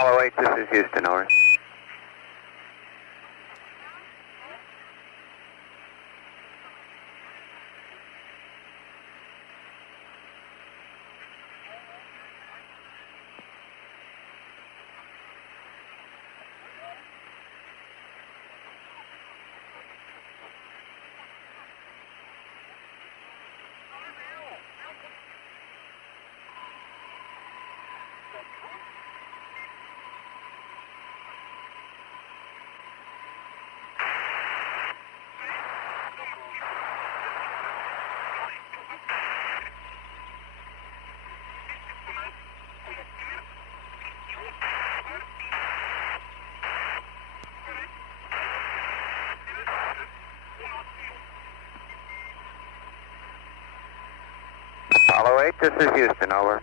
Apollo 8, this is Houston, over. Apollo 8, this is Houston, over.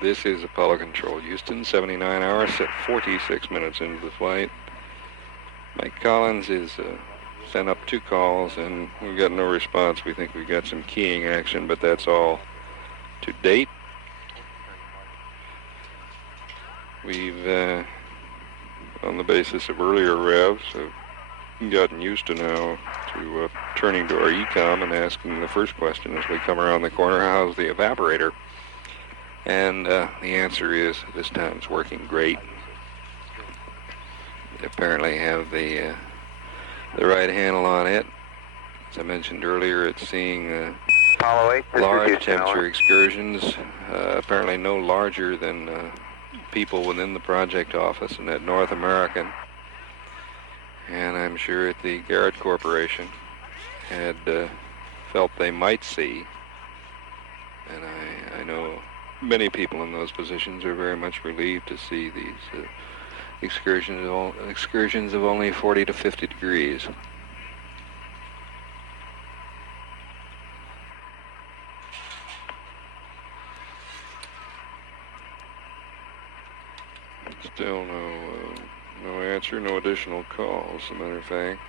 This is Apollo Control, Houston, 79 hours at 46 minutes into the flight. Mike Collins is sent up 2 calls, and we've got no response. We think we've got some keying action, but that's all to date. We've, on the basis of earlier revs, gotten used to now to turning to our ECOM and asking the first question as we come around the corner, how's the evaporator? And the answer is, this time it's working great. They apparently have the right handle on it. As I mentioned earlier, it's seeing Apollo 8, this large is Houston, temperature over. excursions, apparently no larger than people within the project office and at North American. And I'm sure at the Garrett Corporation had felt they might see. And I know many people in those positions are very much relieved to see these excursions of only 40 to 50 degrees. Still no answer, no additional calls, as a matter of fact.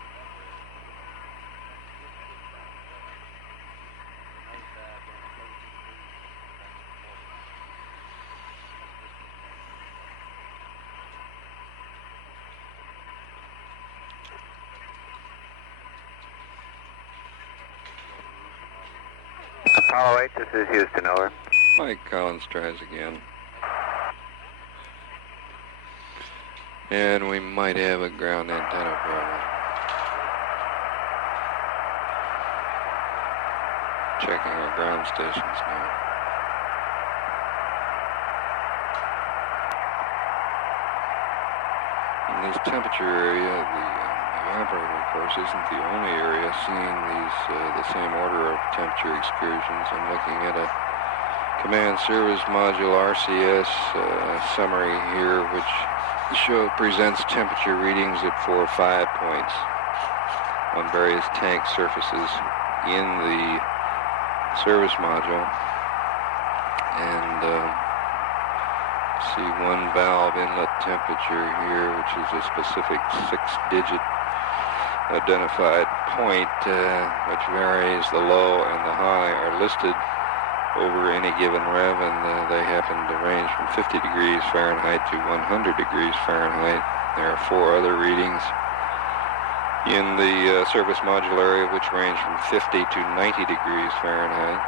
Apollo 8, this is Houston, over. Mike Collins tries again. And we might have a ground antenna problem. Checking our ground stations now. In this temperature area, the evaporator, of course, isn't the only area seeing these the same order of temperature excursions. I'm looking at a command service module RCS summary here, which presents temperature readings at 4 or 5 points on various tank surfaces in the service module. And see one valve inlet temperature here, which is a specific 6-digit identified point, which varies. The low and the high are listed over any given rev, and they happen to range from 50 degrees Fahrenheit to 100 degrees Fahrenheit. There are 4 other readings in the service module area which range from 50 to 90 degrees Fahrenheit.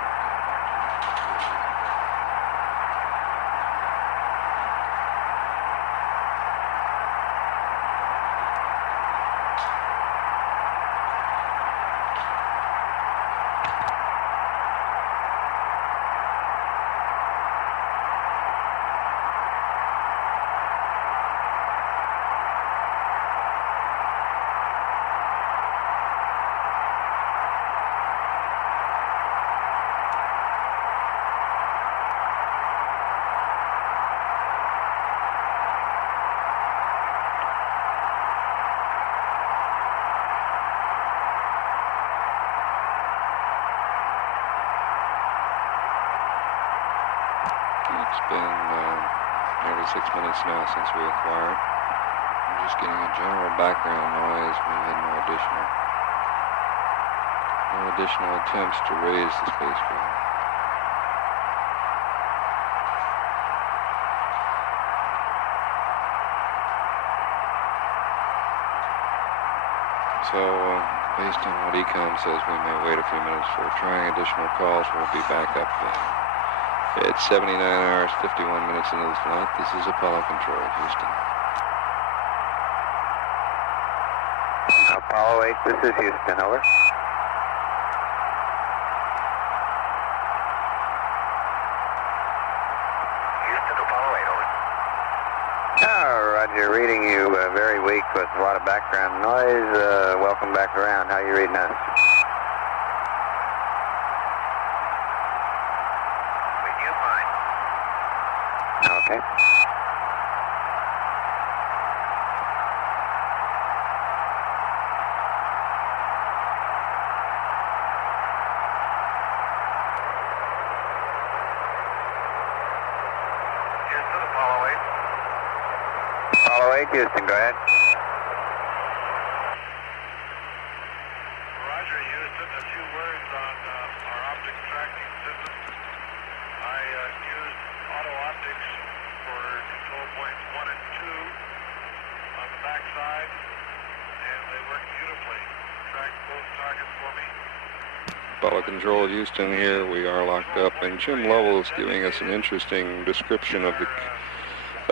It's been nearly 6 minutes now since we acquired. I'm just getting a general background noise. We've had no additional attempts to raise the spacecraft. So, based on what ECOM says, we may wait a few minutes for trying additional calls. We'll be back up at 79 hours, 51 minutes into the flight. This is Apollo Control, Houston. Apollo 8, this is Houston, over. Houston, Apollo 8, over. Roger, reading you very weak with a lot of background noise. Welcome back around. How are you reading us? With you, fine. Okay. Houston, Apollo 8. Apollo 8, Houston, go ahead. Roger, Houston. A few words on our optics tracking system. I used auto optics for control points 1 and 2 on the backside, and they worked beautifully. Tracked both targets for me. Apollo Control, Houston here. We are locked up, and Jim Lovell is giving us an interesting description of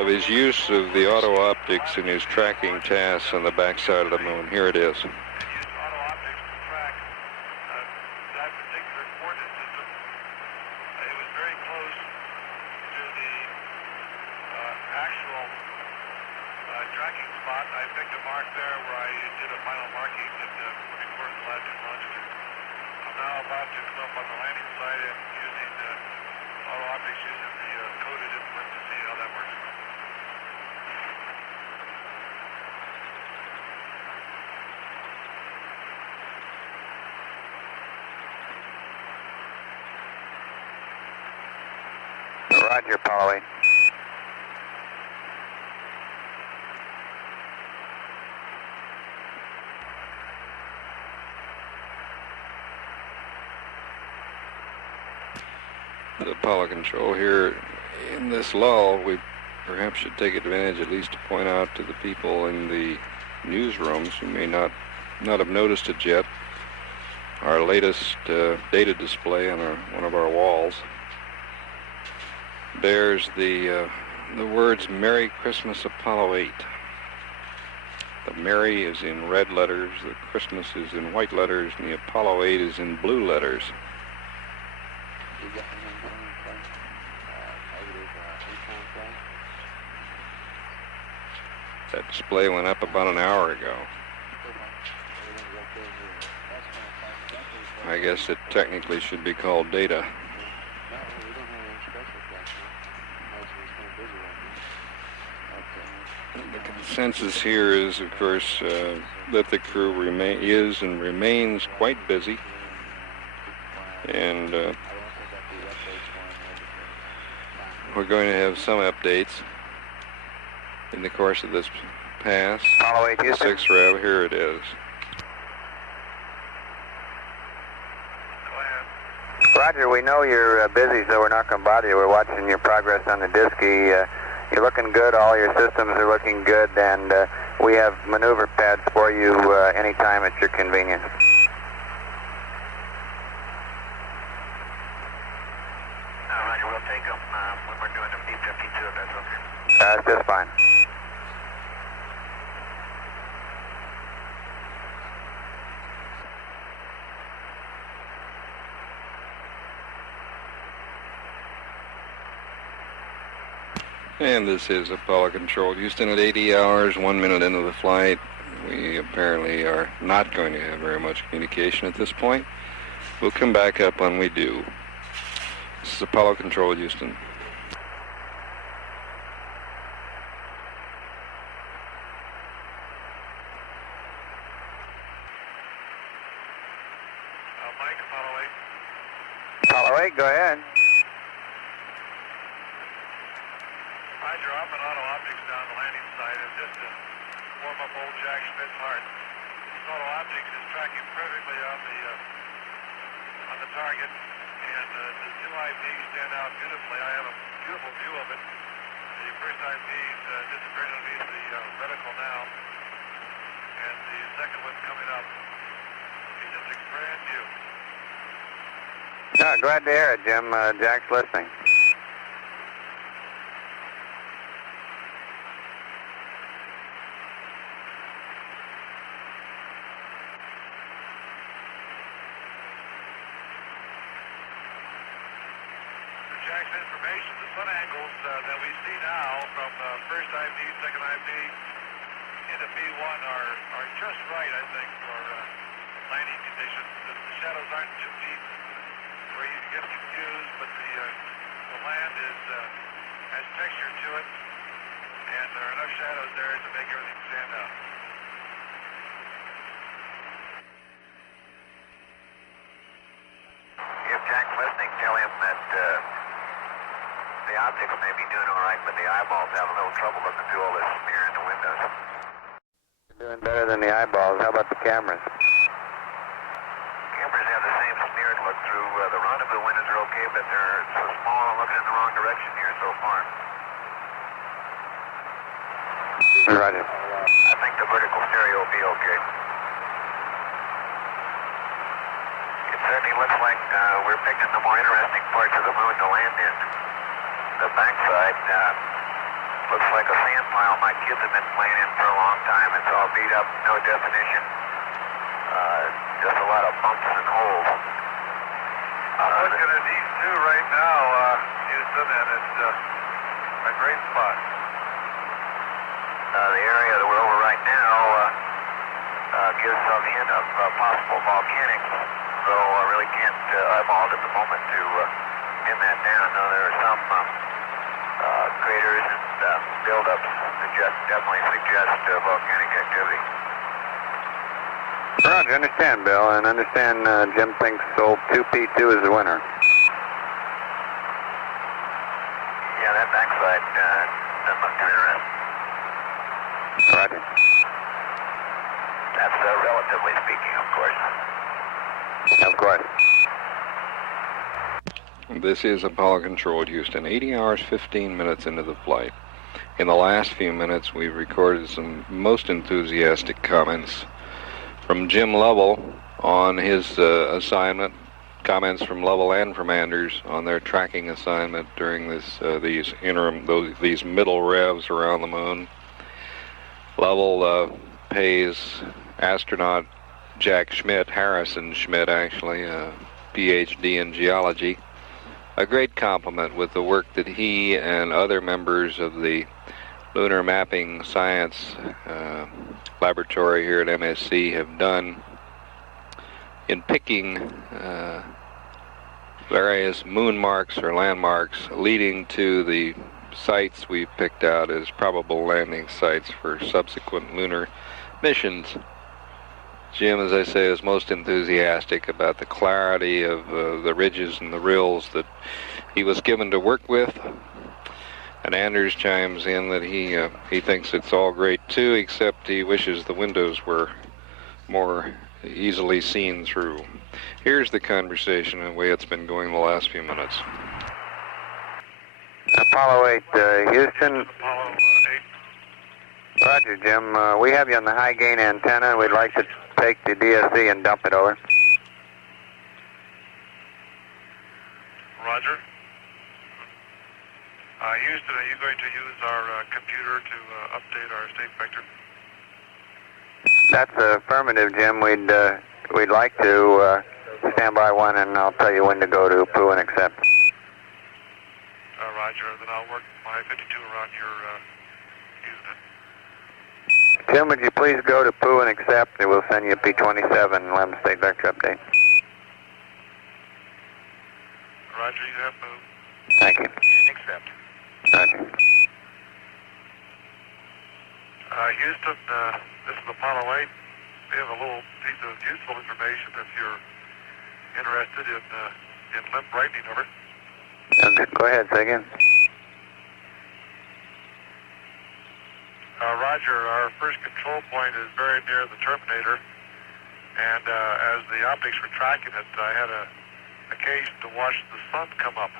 his use of the auto optics in his tracking tasks on the backside of the moon. Here it is. I used auto optics to track that particular coordinate system. It was very close to the actual tracking spot. I picked a mark there where I did a final marking that would correspond to latitude longitude. I'm now about to come up on the landing site and using auto optics using the coded input to see how that works. Roger, Apollo 8. The Apollo Control here. In this lull, we perhaps should take advantage at least to point out to the people in the newsrooms who may not have noticed it yet, our latest data display on one of our walls bears the words "Merry Christmas, Apollo 8." The Merry is in red letters, the Christmas is in white letters, and the Apollo 8 is in blue letters. That display went up about an hour ago. I guess it technically should be called data. The consensus here is, of course, that the crew is and remains quite busy, and we're going to have some updates in the course of this pass. Apollo 8, Houston. 6 Rev, here it is. Go ahead. Roger, we know you're busy, so we're not going to bother you. We're watching your progress on the Disky. You're looking good. All your systems are looking good, and we have maneuver pads for you anytime at your convenience. Roger, we'll take them when we're doing the B-52, if that's okay. That's just fine. And this is Apollo Control, Houston at 80 hours, 1 minute into the flight. We apparently are not going to have very much communication at this point. We'll come back up when we do. This is Apollo Control, Houston. Mike, Apollo 8. Apollo 8, go ahead. Roger, I'm an auto optics down the landing site, and just to warm up old Jack Schmidt's heart. This auto optics is tracking perfectly on the target, and the two IPs stand out beautifully. I have a beautiful view of it. The first IP is disappearing underneath the reticle now, and the second one coming up. He's just a grand view. Yeah, glad to hear it, Jim. Jack's listening. Jack's information, the sun angles that we see now from first IB, second IB into B1 are just right, I think, for landing conditions. The shadows aren't too deep where you get confused, but the land has texture to it, and there are enough shadows there to make everything stand out. If Jack's listening, tell him that the optics may be doing all right, but the eyeballs have a little trouble looking through all this smear in the windows. Doing better than the eyeballs. How about the cameras? Cameras have the same smeared look through. The run of the windows are okay, but they're so small and looking in the wrong direction here so far. Roger. I think the vertical stereo will be okay. It certainly looks like we're picking the more interesting parts of the moon to land in. The backside looks like a sand pile my kids have been playing in for a long time. It's all beat up, no definition, just a lot of bumps and holes. I'm looking at these two right now, Houston, and it's a great spot. The area that we're over right now gives some hint of possible volcanic, though I really can't eyeball it at the moment to pin that down. No, there are some craters and buildups that definitely suggest volcanic activity. Roger, understand, Bill, and understand Jim thinks old 2P2 is the winner. Yeah, that backside doesn't look too interesting. Roger. That's relatively speaking, of course. Of course. This is Apollo Control, Houston. 80 hours, 15 minutes into the flight. In the last few minutes, we've recorded some most enthusiastic comments from Jim Lovell on his assignment, comments from Lovell and from Anders on their tracking assignment during these middle revs around the moon. Lovell pays astronaut Jack Schmidt, Harrison Schmidt actually, a PhD in geology, a great compliment with the work that he and other members of the Lunar Mapping Science Laboratory here at MSC have done in picking various moon marks or landmarks leading to the sites we've picked out as probable landing sites for subsequent lunar missions. Jim, as I say, is most enthusiastic about the clarity of the ridges and the rills that he was given to work with. And Anders chimes in that he thinks it's all great too, except he wishes the windows were more easily seen through. Here's the conversation and the way it's been going the last few minutes. Apollo 8, Houston. Apollo 8. Roger, Jim. We have you on the high gain antenna. We'd like to take the DSC and dump it over. Roger. Houston, are you going to use our computer to update our state vector? That's affirmative, Jim. We'd like to stand by one, and I'll tell you when to go to Pooh and accept. Roger. Then I'll work my 52 around your unit. Jim, would you please go to Pooh and accept, and we'll send you a P27 and we'll have a state vector update. Roger, you have Pooh. Thank you. And accept. Roger. Houston, this is Apollo 8. We have a little piece of useful information if you're interested in limb brightening over. Go ahead, say again. Roger, our first control point is very near the terminator, and as the optics were tracking it, I had an occasion to watch the sun come up.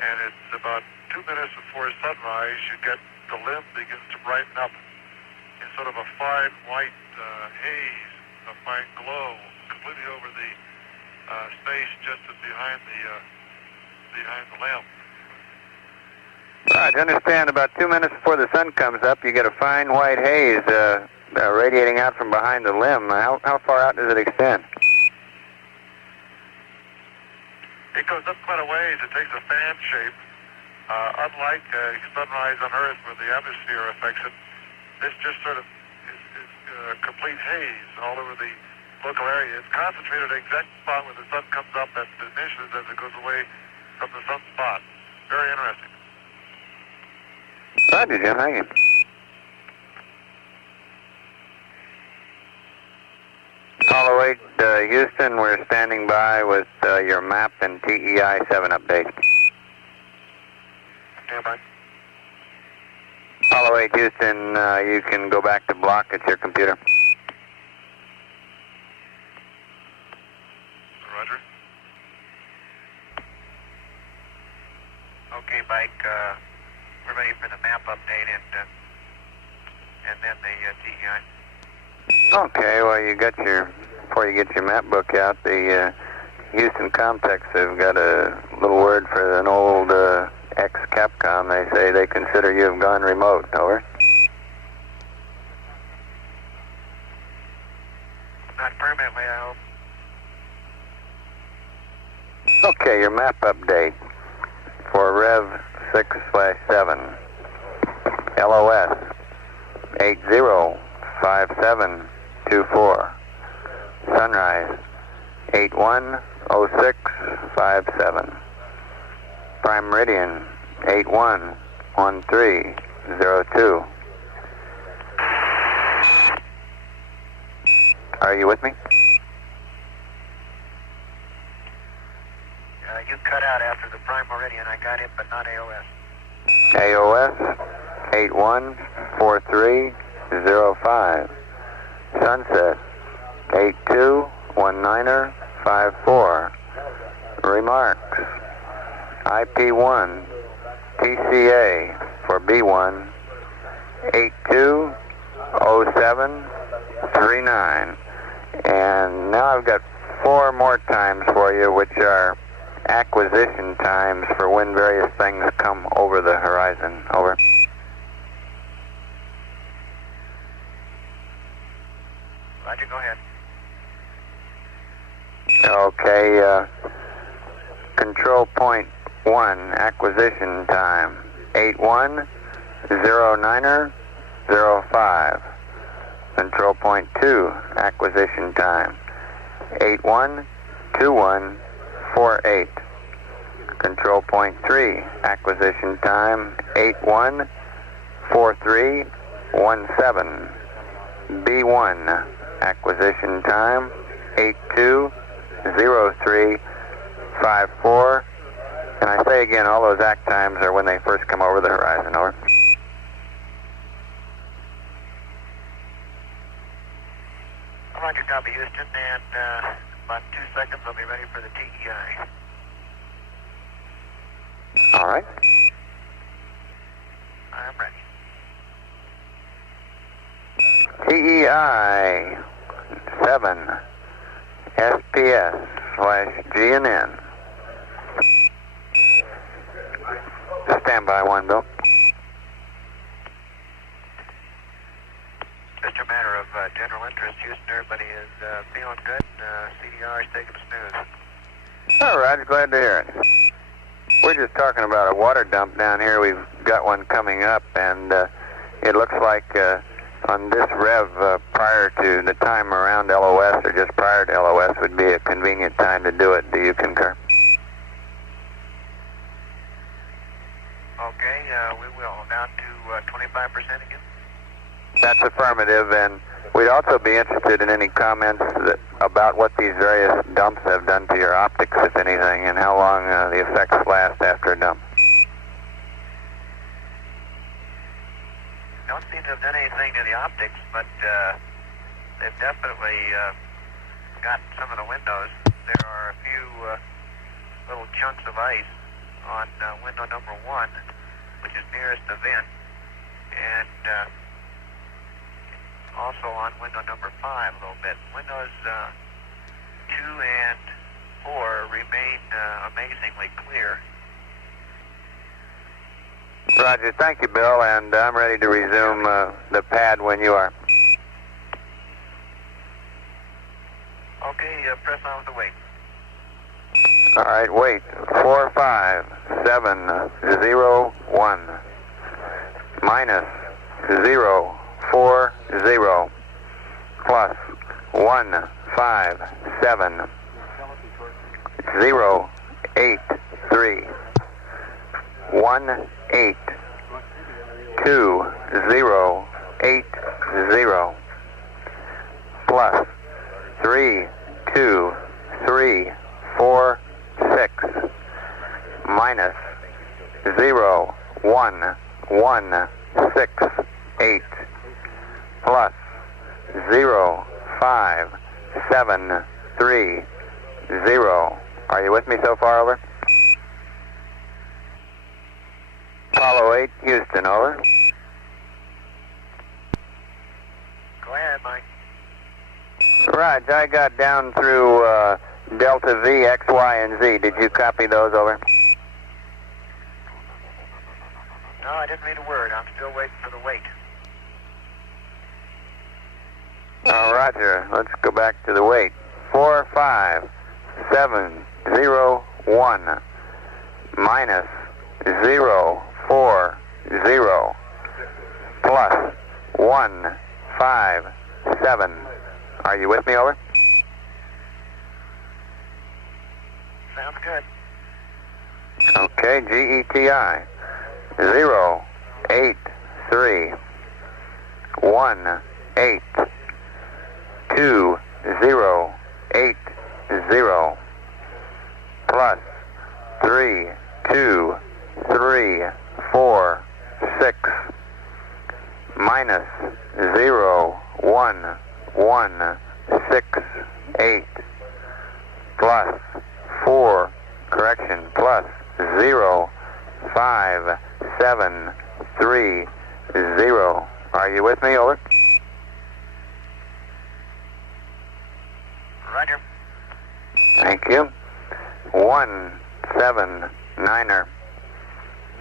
And it's about 2 minutes before sunrise, you get the limb begins to brighten up is sort of a fine white haze, a fine glow, completely over the space just behind the limb. Right, I understand about 2 minutes before the sun comes up, you get a fine white haze radiating out from behind the limb. How far out does it extend? It goes up quite a ways. It takes a fan shape. Unlike sunrise on Earth where the atmosphere affects it, this just sort of is complete haze all over the local area. It's concentrated at the exact spot where the sun comes up and diminishes as it goes away from the sunspot. Very interesting. Roger, Jim. Thank you. Apollo 8, Houston, we're standing by with your map and TEI 7 update. Stand by. Apollo 8, Houston, you can go back to block at your computer. Roger. Okay, Mike, we're ready for the map update and then the TEI. Okay, well, before you get your map book out, the Houston Comtex have got a little word for an old ex-Capcom. They say they consider you have gone remote. Over. Not permanently, I hope. Okay, your map update for Rev 6/7. LOS 805724. Sunrise 810657. Prime Meridian 811302. Are you with me? You cut out after the prime meridian. I got it, but not AOS. AOS 814305. Sunset 821954. Remarks. IP1 TCA for B1 820739. And now I've got 4 more times for you, which are acquisition times for when various things come over the horizon. Over. Roger, go ahead. Okay, control point 1, acquisition time, 810905. Control point 2, acquisition time, 812148. Control point 3, acquisition time, 814317. B1, acquisition time, 820354. And I say again, all those act times are when they first come over the horizon. Over. Roger, copy, Houston, and about 2 seconds I'll be ready for the TEI. All right. I'm ready. TEI 7 SPS/GNN. Standby 1, Bill. Just a matter of general interest, Houston. Everybody is feeling good. CDR is taking a snooze. All right, glad to hear it. We're just talking about a water dump down here. We've got one coming up, and it looks like on this rev prior to the time around LOS or just prior to LOS would be a convenient time to do it. Do you concur? Okay, we will. Down to 25% again? That's affirmative, and we'd also be interested in any comments about what these various dumps have done to your optics, if anything, and how long the effects last after a dump. Don't seem to have done anything to the optics, but they've definitely got some of the windows. There are a few little chunks of ice on window number 1, which is nearest the vent, and it also on window number 5 a little bit. Windows 2 and 4 remain amazingly clear. Roger, thank you, Bill, and I'm ready to resume the pad when you are. Okay, press on with the weight. All right, wait. 45701 minus 040 plus 157 083 182080 plus 32346 minus 01168 plus 0573 Are you with me so far, over? Apollo 8, Houston, over. Go ahead, Mike. Raj, I got down through Delta V, X, Y, and Z. Did you copy those, over? No, I didn't read a word. I'm still waiting for the weight. Roger. Let's go back to the weight. 45701 minus 040 plus 157. Are you with me, over? Sounds good. Okay, GETI 083 18 2080 plus 32346 minus 0168 plus 5730. Are you with me, over? Roger. Thank you. 179er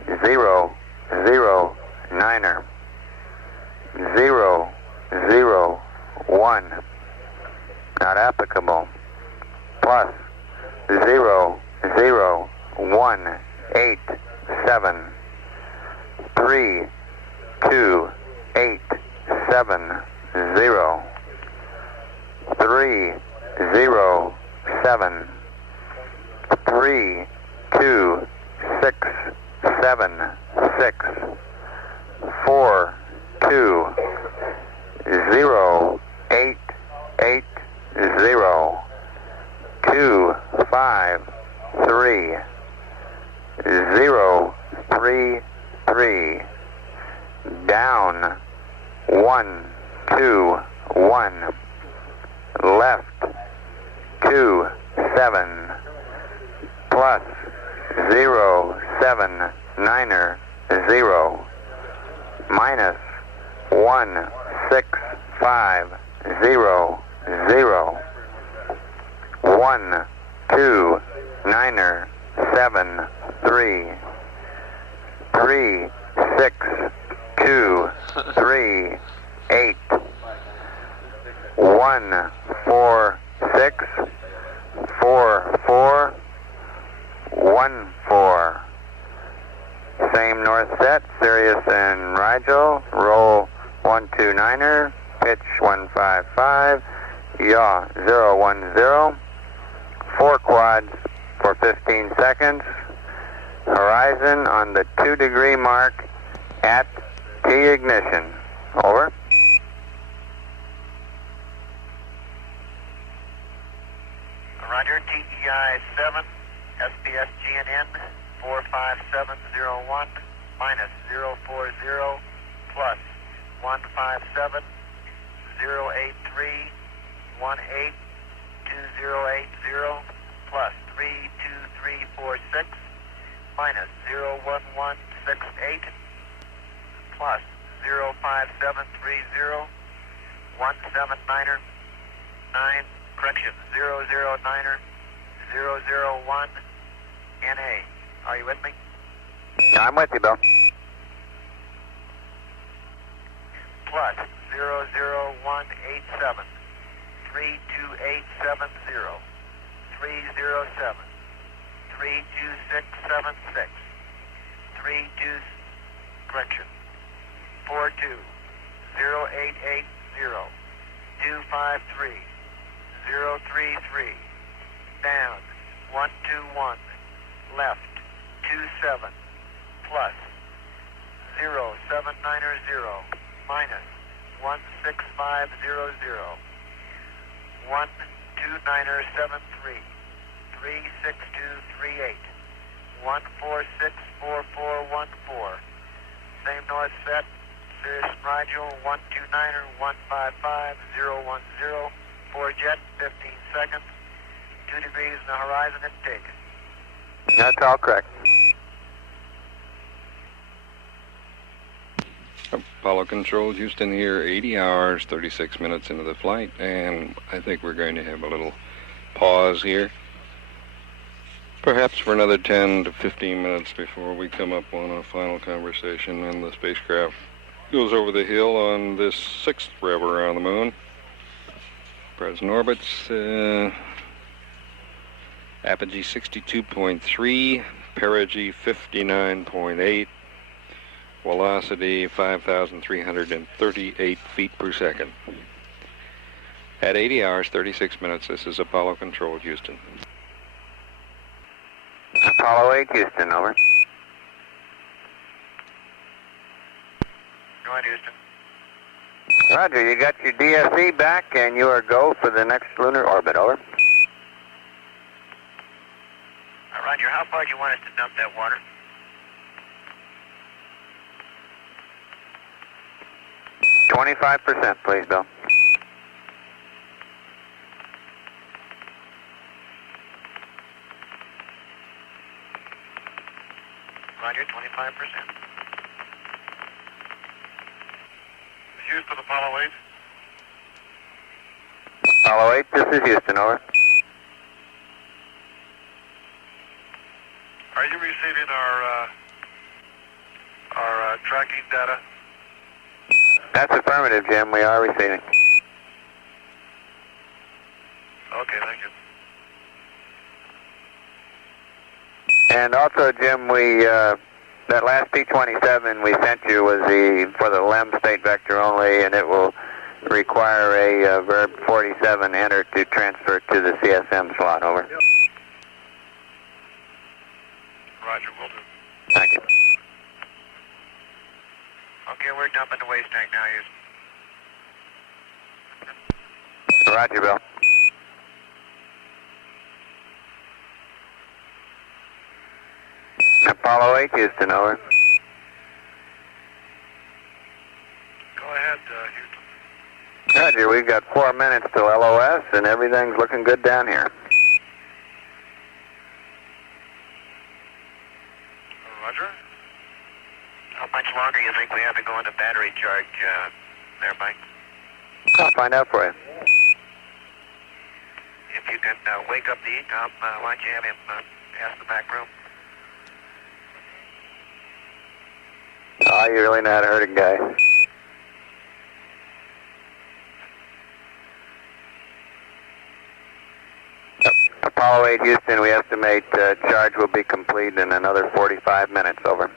009er 001 not applicable plus 00187 32870 307 32676 42088 253 033 down 121 left 27 plus 079er 0 minus 1650 0 129er 73 36238 146 4414. Same north set, Sirius and Rigel, roll 129er, pitch 155, yaw 010, 4 quads for 15 seconds, horizon on the 2-degree mark at T ignition. Over. Roger, TEI 7, SPS GNN 45701 minus 040 plus 157 083 18 2080 plus 32346 minus 01168 plus 05730 179er, 9, correction, 009er, 001, NA. Are you with me? I'm with you, Bill. Plus 00187, 32870, 307, 32676, 32, correction, 42, 0880, 253, 033, down, 121, left, 27, plus 0790, minus 16500, 129er73, 36238, 1464414. Same north set, Sirius Rigel 129er 155010, 4 jet, 15 seconds, 2 degrees in the horizon and take. That's all correct. Apollo Control, Houston here, 80 hours, 36 minutes into the flight, and I think we're going to have a little pause here. Perhaps for another 10 to 15 minutes before we come up on a final conversation and the spacecraft goes over the hill on this 6th rev around the moon. Present orbits, apogee 62.3, perigee 59.8, velocity 5,338 feet per second. At 80 hours, 36 minutes, this is Apollo Control, Houston. Apollo 8, Houston, over. Go ahead, Houston. Roger, you got your DSE back and you are go for the next lunar orbit, over. Roger, how far do you want us to dump that water? %, please, Bill. Roger, 25%. Houston, Apollo 8. Apollo 8, this is Houston, over. Are you receiving our tracking data? That's affirmative, Jim. We are receiving. Okay, thank you. And also, Jim, we that last P-27 we sent you was for the LEM state vector only, and it will require a verb 47 enter to transfer to the CSM slot. Over. Roger, will do. Thank you. Okay, we're dumping the waste tank now, Houston. Roger, Bill. Apollo 8, Houston, over. Go ahead, Houston. Roger, we've got 4 minutes till LOS, and everything's looking good down here. Roger. How much longer do you think we have to go into battery charge there, Mike? I'll find out for you. If you can wake up the ECOM, why don't you have him ask the back room? Oh, you really know how to hurt a guy. Apollo 8, Houston, we estimate charge will be complete in another 45 minutes, over.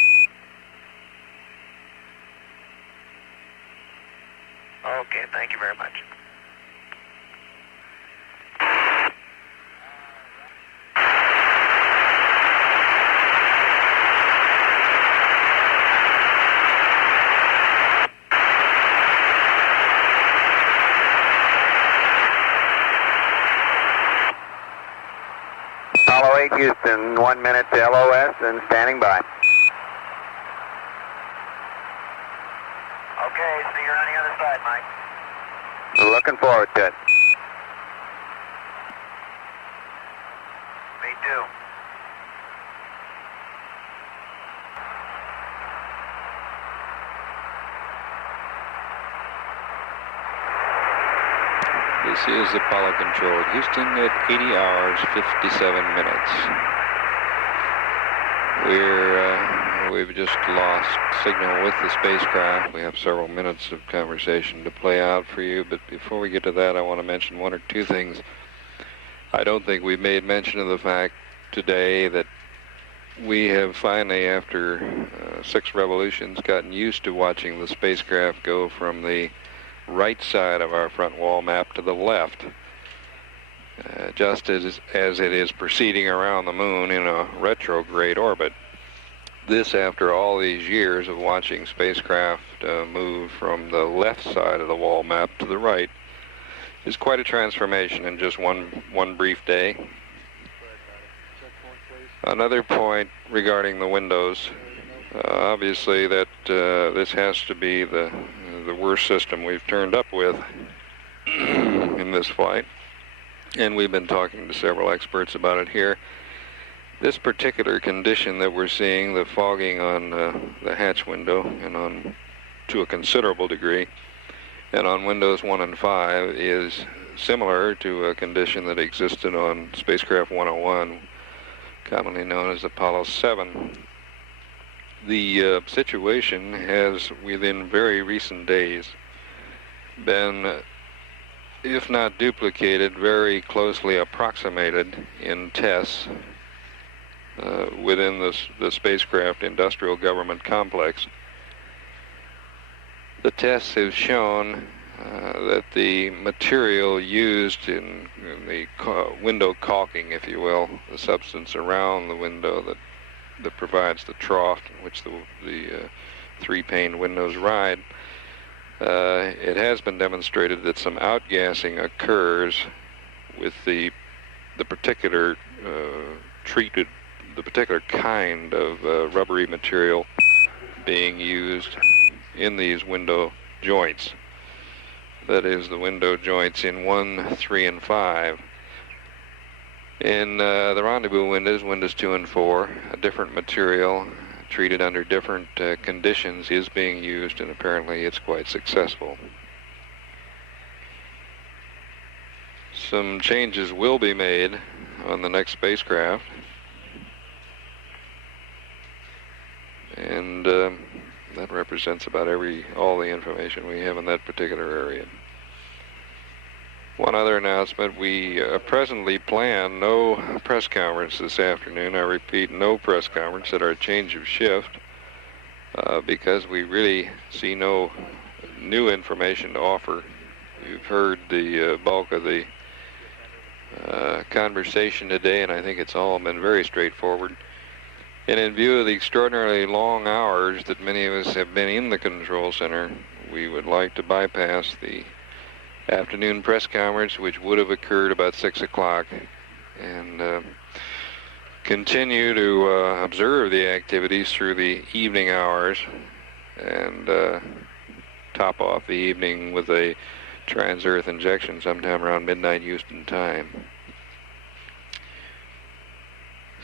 Okay, thank you very much. Apollo 8, Houston, 1 minute to LOS and standing by. Okay, see you on the other side, Mike. Looking forward to it. Me too. This is Apollo Control at Houston at 80 hours, 57 minutes. We've just lost signal with the spacecraft. We have several minutes of conversation to play out for you, but before we get to that, I want to mention one or two things. I don't think we've made mention of the fact today that we have finally, after 6 revolutions, gotten used to watching the spacecraft go from the right side of our front wall map to the left, just as it is proceeding around the moon in a retrograde orbit. This after all these years of watching spacecraft move from the left side of the wall map to the right is quite a transformation in just one brief day. Another point regarding the windows, obviously that this has to be the worst system we've turned up with in this flight, and we've been talking to several experts about it here. This particular condition that we're seeing, the fogging on the hatch window and to a considerable degree, and on windows 1 and 5, is similar to a condition that existed on spacecraft 101, commonly known as Apollo 7. The situation has, within very recent days, been, if not duplicated, very closely approximated in tests within the spacecraft industrial government complex. The tests have shown that the material used in the window caulking, if you will, the substance around the window that provides the trough in which the 3-pane windows ride, it has been demonstrated that some outgassing occurs with the particular the particular kind of rubbery material being used in these window joints. That is, the window joints in 1, 3, and 5. In the rendezvous windows 2 and 4, a different material treated under different conditions is being used, and apparently it's quite successful. Some changes will be made on the next spacecraft, and that represents about all the information we have in that particular area. One other announcement, we presently plan no press conference this afternoon. I repeat, no press conference at our change of shift, because we really see no new information to offer. You've heard the bulk of the conversation today, and I think it's all been very straightforward. And in view of the extraordinarily long hours that many of us have been in the control center, we would like to bypass the afternoon press conference, which would have occurred about 6 o'clock, and continue to observe the activities through the evening hours, and top off the evening with a trans-Earth injection sometime around midnight Houston time.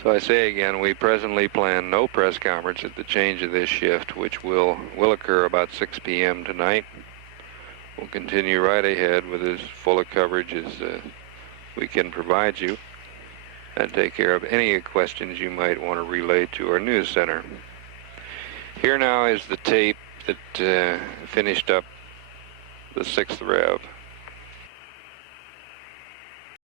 So I say again, we presently plan no press conference at the change of this shift, which will occur about 6 p.m. tonight. We'll continue right ahead with as full a coverage as we can provide you, and take care of any questions you might want to relay to our news center. Here now is the tape that finished up the 6th rev.